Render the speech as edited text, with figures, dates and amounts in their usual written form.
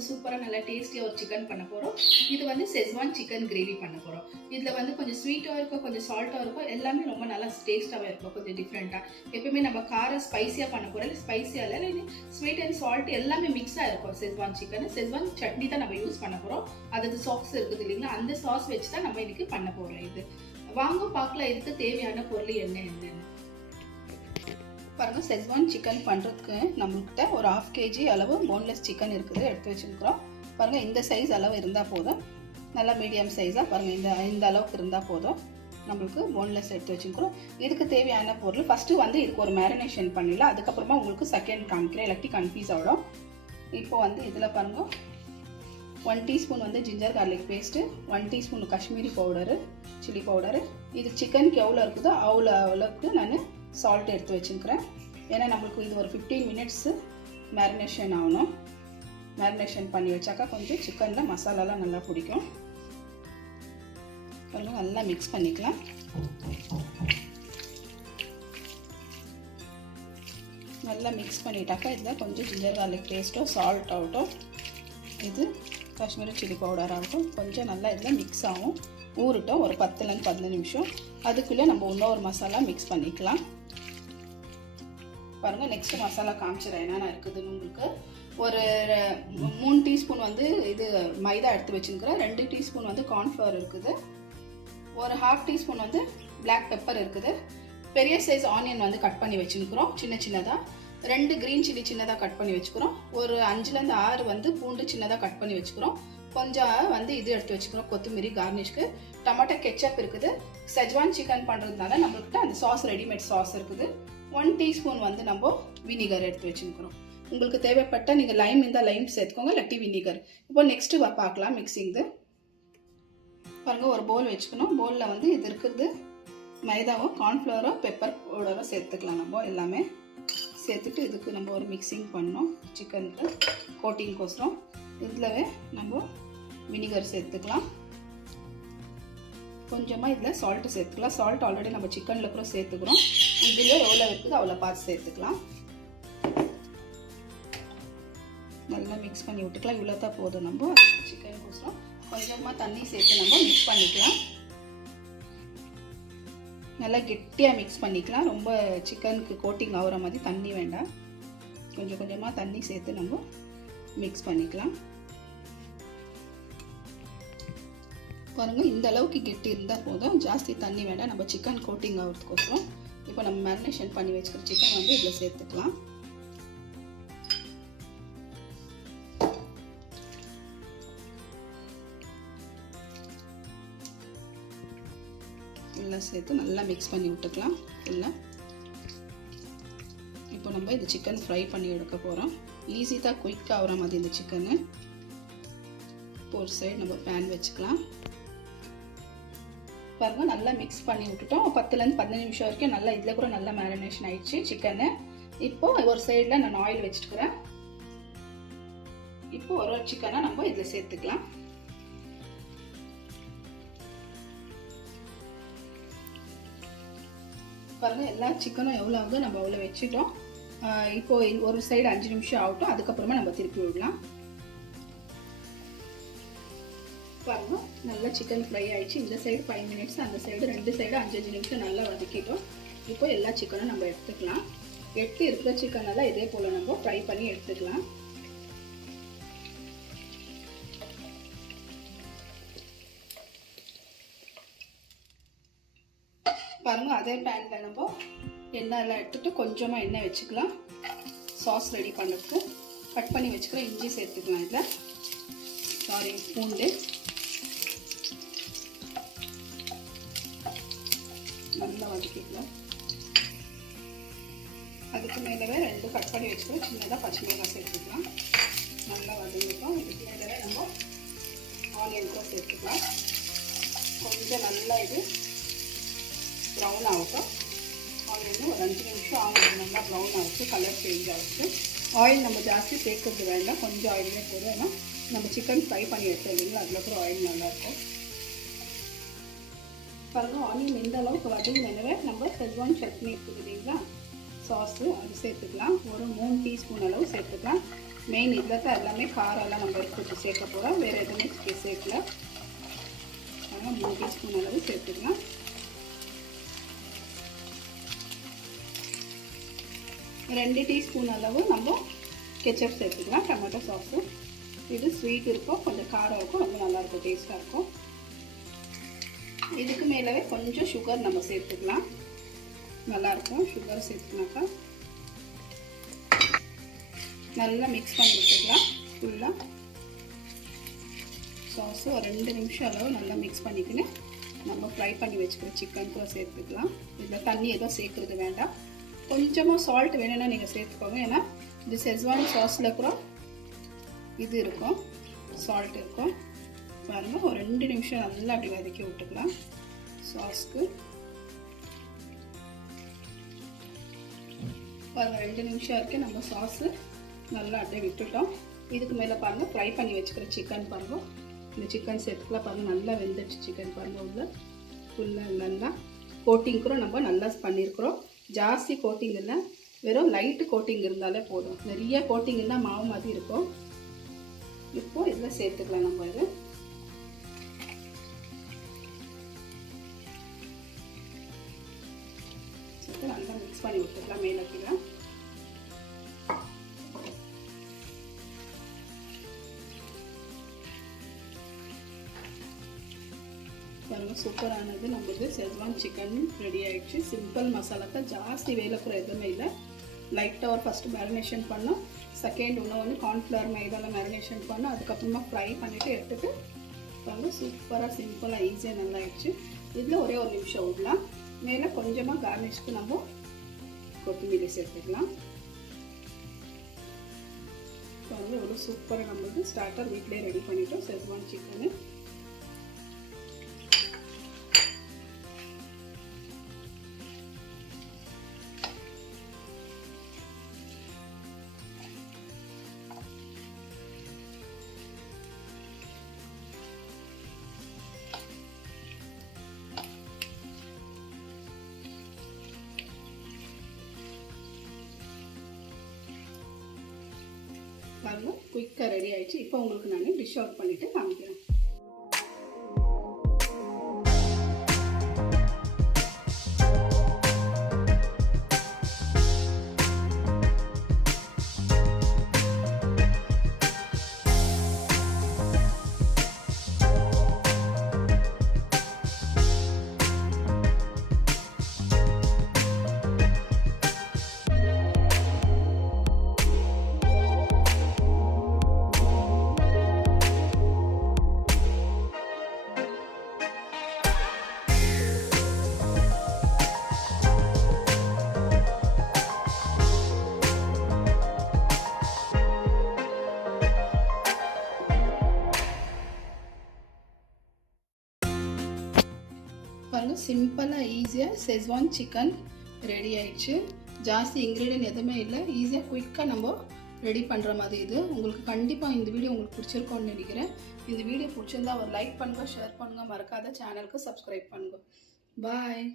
கொஞ்சம் சூப்பராக நல்லா டேஸ்டியாக ஒரு சிக்கன் பண்ண போகிறோம். இது வந்து செஸ்வான் சிக்கன் கிரேவி பண்ண போகிறோம். இதில் வந்து கொஞ்சம் ஸ்வீட்டாக இருக்கும், கொஞ்சம் சால்ட்டாக இருக்கும், எல்லாமே ரொம்ப நல்லா டேஸ்ட்டாகவே இருக்கும், கொஞ்சம் டிஃப்ரெண்ட்டாக. எப்பவுமே நம்ம காரம் ஸ்பைஸியாக பண்ண போகிறோம், ஸ்பைஸியாக இல்லை ஸ்வீட் அண்ட் சால்ட் எல்லாமே மிக்ஸாக இருக்கும். செஸ்வான் சிக்கன் செஸ்வான் சட்னி தான் நம்ம யூஸ் பண்ண போகிறோம். அது சாஸ் இருக்குது இல்லைங்களா, அந்த சாஸ் வச்சு தான் நம்ம இன்னைக்கு பண்ண போகிறோம். இது வாங்க பார்க்கலாம் இதுக்கு தேவையான பொருள் என்னென்னு பாருங்கள். செஸ்வான் சிக்கன் பண்ணுறதுக்கு நம்மள்கிட்ட ஒரு 1/2 kg அளவு போன்லெஸ் சிக்கன் இருக்குது, எடுத்து வச்சுருக்கிறோம். பாருங்கள், இந்த சைஸ் அளவு இருந்தால் போதும், நல்லா மீடியம் சைஸாக பாருங்கள், இந்த அளவுக்கு இருந்தால் போதும். நம்மளுக்கு போன்லெஸ் எடுத்து வச்சுருக்கிறோம். இதுக்கு தேவையான பொருள் ஃபஸ்ட்டு வந்து இதுக்கு ஒரு மேரினேஷன் பண்ணிடலாம், அதுக்கப்புறமா உங்களுக்கு செகண்ட் காமிக்கிறேன், இல்லாட்டி கன்ஃபியூஸ் ஆகிடும். இப்போ வந்து இதில் பாருங்கள், 1 டீஸ்பூன் வந்து ginger garlic paste, 1 teaspoon Kashmiri powder, chilli powder. இது சிக்கனுக்கு எவ்வளோ இருக்குதோ அவ்வளோ அளவுக்கு நான் சால்ட் எடுத்து வச்சுருக்கிறேன். ஏன்னா நம்மளுக்கு இது ஒரு 15 மினிட்ஸு மேரினேஷன் ஆகணும். மேரினேஷன் பண்ணி வச்சாக்கா கொஞ்சம் சிக்கனில் மசாலாலாம் நல்லா பிடிக்கும். கொஞ்சம் நல்லா மிக்ஸ் பண்ணிக்கலாம். நல்லா மிக்ஸ் பண்ணிட்டாக்கா இதில் கொஞ்சம் ஜிஞ்சர் கார்லிக் பேஸ்ட்டோ சால்ட் ஆகட்டும், இது காஷ்மீரி சில்லி பவுடர் ஆகட்டும், கொஞ்சம் நல்லா இதில் மிக்ஸ் ஆகும், ஊறட்டும் ஒரு 10லேருந்து 15 நிமிஷம். அதுக்குள்ளே நம்ம இன்னொரு மசாலா மிக்ஸ் பண்ணிக்கலாம். பாருங்கள், நெக்ஸ்ட் மசாலா காமிச்சிடறேன் என்னென்ன இருக்குதுன்னு. உங்களுக்கு ஒரு 3 டீஸ்பூன் வந்து இது மைதா எடுத்து வச்சுருக்கிறேன், 2 டீஸ்பூன் வந்து கார்ன்ஃப்ளவர் இருக்குது, ஒரு 1/2 டீஸ்பூன் வந்து பிளாக் பெப்பர் இருக்குது, பெரிய சைஸ் ஆனியன் வந்து கட் பண்ணி வச்சுருக்கிறோம் சின்ன சின்னதாக, 2 க்ரீன் சில்லி சின்னதாக கட் பண்ணி வச்சுக்கிறோம், ஒரு 5லேருந்து 6 வந்து பூண்டு சின்னதாக கட் பண்ணி வச்சுக்கிறோம், கொஞ்சம் வந்து இது எடுத்து வச்சுக்கிறோம் கொத்தமல்லி கார்னிஷ்க்கு, டொமேட்டோ கெச்சப் இருக்குது. செஜ்வான் சிக்கன் பண்ணுறதுனால நம்மள்கிட்ட அந்த சாஸ் ரெடிமேட் சாஸ் இருக்குது. 1 டீஸ்பூன் வந்து நம்ம வினிகர் எடுத்து வச்சுக்கிறோம். உங்களுக்கு தேவைப்பட்ட நீங்கள் லைம் இருந்தால் லைம் சேர்த்துக்கோங்க, இல்லாட்டி வினிகர். இப்போ நெக்ஸ்ட்டு பார்க்கலாம் மிக்சிங்கு. பாருங்கள், ஒரு பவுல் வச்சுக்கணும். பவுலில் வந்து இது இருக்குது மைதாவும் கார்ன்ஃப்ளவரோ பெப்பர் பவுடரோ சேர்த்துக்கலாம். நம்ம எல்லாமே சேர்த்துட்டு இதுக்கு நம்ம ஒரு மிக்சிங் பண்ணோம் சிக்கனுக்கு கோட்டிங்கோசரம். இதில் நம்ம வினிகர் சேர்த்துக்கலாம், கொஞ்சமாக இதில் சால்ட்டு சேர்த்துக்கலாம். சால்ட் ஆல்ரெடி நம்ம சிக்கனில் கூட சேர்த்துக்கிறோம், இதில் எவ்வளோ இருக்குது அவ்வளோ பார்த்து சேர்த்துக்கலாம். நல்லா மிக்ஸ் பண்ணி விட்டுக்கலாம். இவ்வளோ தான் போதும். நம்ம சிக்கனுக்கோசரம் கொஞ்சமாக தண்ணி சேர்த்து நம்ம மிக்ஸ் பண்ணிக்கலாம். நல்லா கெட்டியாக மிக்ஸ் பண்ணிக்கலாம். ரொம்ப சிக்கனுக்கு கோட்டிங் ஆகிற மாதிரி தண்ணி வேண்டாம், கொஞ்சம் கொஞ்சமாக தண்ணி சேர்த்து நம்ம மிக்ஸ் பண்ணிக்கலாம். பாருங்கள், இந்த அளவுக்கு கெட்டி இருந்தால் போதும், ஜாஸ்தி தண்ணி வேண்டாம். நம்ம சிக்கன் கோட்டிங் ஆகிறதுக்கோசரம் இப்போ நம்ம மேரினேஷன் பண்ணி வச்சுக்கிற சிக்கன் வந்து இதில் சேர்த்துக்கலாம். எல்லாம் சேர்த்து நல்லா மிக்ஸ் பண்ணி விட்டுக்கலாம் ஃபுல்லாக. இப்போ நம்ம இந்த சிக்கன் ஃப்ரை பண்ணி எடுக்க போகிறோம். ஈஸி தான், குயிக்காக ஆகிற மாதிரி இந்த சிக்கனு. ஒரு சைடு நம்ம பேன் வச்சுக்கலாம். பாருங்கள், நல்லா மிக்ஸ் பண்ணி விட்டுட்டோம். 10லேருந்து 15 நிமிஷம் வரைக்கும் நல்லா இதில் கூட நல்லா மேரினேஷன் ஆயிடுச்சு சிக்கனு. இப்போ ஒரு சைடில் நான் ஆயில் வச்சுட்டுக்கிறேன். இப்போ ஒரு சிக்கனை நம்ம இதில் சேர்த்துக்கலாம். பாருங்கள், எல்லா சிக்கனும் எவ்வளோ ஆகுதோ நம்ம அவ்வளோ வச்சுட்டோம். இப்போ ஒரு சைடு 5 நிமிஷம் ஆகட்டும், அதுக்கப்புறமா நம்ம திருப்பி விடலாம். பாருங்க, நல்லா சிக்கன் ஃப்ரை ஆயிடுச்சு. இந்த சைடு 5 மினிட்ஸ், அந்த சைடு 2 சைடு 5 நிமிஷம் நல்லா வதக்கிட்டோம். இப்போ எல்லா சிக்கனும் நம்ம எடுத்துக்கலாம். எடுத்து இருக்கிற சிக்கனெல்லாம் இதே போல் நம்ம ஃப்ரை பண்ணி எடுத்துக்கலாம். பாருங்கள், அதே பேனில் நம்ம எண்ணெய் எல்லாம் எடுத்துகிட்டு கொஞ்சமாக எண்ணெய் வச்சுக்கலாம். சாஸ் ரெடி பண்ணுறதுக்கு கட் பண்ணி வச்சுக்கிறேன் இஞ்சி சேர்த்துக்கலாம். இதில் பூண்டு நல்லா வதக்கிக்கலாம். அதுக்கு மேலவே 2 கட் பண்ணி வச்சுக்கிறோம் சின்னதாக பச்சை மிளகாய் சேர்த்துக்கலாம். நல்லா வதங்கிட்டோம். இதுக்கு மேலவே நம்ம ஆனியன் கூட சேர்த்துக்கலாம். கொஞ்சம் நல்லா இது ப்ரௌன் ஆகட்டும். ஆனியன் ஒரு 5 நிமிஷம் ஆகும், நல்லா ப்ரௌன் ஆகிடுச்சு, கலர் சேஞ்ச் ஆகிடுச்சு. ஆயில் நம்ம ஜாஸ்தி சேர்க்கறது வேண்டாம், கொஞ்சம் ஆயிலே போதும். ஏன்னா நம்ம சிக்கன் ஃப்ரை பண்ணி எடுத்தோம் இல்லைங்களா, அதில் கூட ஆயில் நல்லாயிருக்கும். பாருங்கள், ஆனியன் இந்த அளவுக்கு வதங்கினவே நம்ம செஸ்வான் சட்னி இருக்குது இல்லைங்களா, சாஸு அது சேர்த்துக்கலாம். ஒரு 3 டீஸ்பூன் அளவு சேர்த்துக்கலாம். மெயின் இதில் தான் எல்லாமே காரெல்லாம் நம்ம எடுத்து சேர்க்க போகிறோம். வேறு எதுவுமே சேர்க்கல. அதனால் 3 டீஸ்பூன் அளவு சேர்த்துக்கலாம். ரெண்டு டீஸ்பூன் அளவு நம்ம கெச்சப் சேர்த்துக்கலாம். டொமேட்டோ சாஸு இது ஸ்வீட் இருக்கும், கொஞ்சம் காரம் இருக்கும், ரொம்ப நல்லாயிருக்கும், டேஸ்ட்டாக இருக்கும். இதுக்கு மேலவே கொஞ்சம் சுகர் நம்ம சேர்த்துக்கலாம். நல்லாயிருக்கும் சுகர் சேர்த்துனாக்கா. நல்லா மிக்ஸ் பண்ணி விட்டுக்கலாம். ஃபுல்லாக சாஸு ஒரு 2 நிமிஷம் அளவு நல்லா மிக்ஸ் பண்ணிக்கின்னு நம்ம ஃப்ரை பண்ணி வச்சுக்கிற சிக்கன் கூட சேர்த்துக்கலாம். இதில் தண்ணி எதுவும் சேர்க்குறது வேண்டாம். கொஞ்சமாக சால்ட் வேணும்னா நீங்கள் சேர்த்துக்கோங்க. ஏன்னா இது செஸ்வான் சாஸில் கூட இது இருக்கும், சால்ட் இருக்கும். பாருங்கள், ஒரு 2 நிமிஷம் நல்லா அப்படி வதக்கி விட்டுக்கலாம். சாஸ்க்கு பாருங்கள் 2 நிமிஷம் இருக்குது. நம்ம சாஸு நல்லா அப்படியே விட்டுட்டோம். இதுக்கு மேலே பாருங்கள் ஃப்ரை பண்ணி வச்சுக்கிற சிக்கன் பாருங்கள். இந்த சிக்கன் சேர்த்துக்கலாம். பாருங்கள் நல்லா வெந்துடுச்சு சிக்கன் பாருங்கள். உள்ள ஃபுல்லாக நல்லா கோட்டிங் கூட நம்ம நல்லா பண்ணியிருக்கிறோம். ஜாஸ்தி கோட்டிங் இல்லை, வெறும் லைட்டு கோட்டிங் இருந்தாலே போதும். நிறைய கோட்டிங் இருந்தால் மாவு மாதிரி இருக்கும். இப்போது இதில் சேர்த்துக்கலாம். நம்ம இது சேர்த்து நல்லா மிக்ஸ் பண்ணி விட்டுக்கலாம். மேலே கீழே பாருங்கள், சூப்பரானது நம்மளுக்கு செஸ்வான் சிக்கன் ரெடி ஆகிடுச்சு. சிம்பிள் மசாலா தான், ஜாஸ்தி வேலை கூட எதுவுமே இல்லை. லைட்டாக ஒரு ஃபஸ்ட்டு மேரினேஷன் பண்ணோம். செகண்ட் இன்னும் வந்து கார்ன்ஃப்ளவர் மைதாவில் மேரினேஷன் பண்ணோம். அதுக்கப்புறமா ஃப்ரை பண்ணிவிட்டு எடுத்துகிட்டு பாருங்கள், சூப்பராக சிம்பிளாக ஈஸியாக நல்லா ஆயிடுச்சு. இதில் ஒரே ஒரு நிமிஷம் விடலாம். மேலே கொஞ்சமாக கார்னிஷ்க்கு நம்ம கொத்தமல்லி சேர்த்துக்கலாம். பாருங்கள், எவ்வளோ சூப்பராக நம்மளுக்கு ஸ்டார்டர் வீட்டிலே ரெடி பண்ணிட்டோம். செஸ்வான் சிக்கனு பாருங்கள், குயிக்காக ரெடி ஆகிடுச்சு. இப்போ உங்களுக்கு நான் டிஷ் அவுட் பண்ணிவிட்டு காமிக்கிறேன். பாருங்கள், சிம்பிளாக ஈஸியாக செஸ்வான் சிக்கன் ரெடி ஆயிடுச்சு. ஜாஸ்தி இன்க்ரீடியன்ட் எதுவுமே இல்லை, ஈஸியாக குயிக்காக நம்ம ரெடி பண்ணுற மாதிரி இது. உங்களுக்கு கண்டிப்பாக இந்த வீடியோ உங்களுக்கு பிடிச்சிருக்கோன்னு நினைக்கிறேன். இந்த வீடியோ பிடிச்சிருந்தா ஒரு லைக் பண்ணுங்கள், ஷேர் பண்ணுங்கள், மறக்காத சேனலுக்கு சப்ஸ்கிரைப் பண்ணுங்கள். பாய்.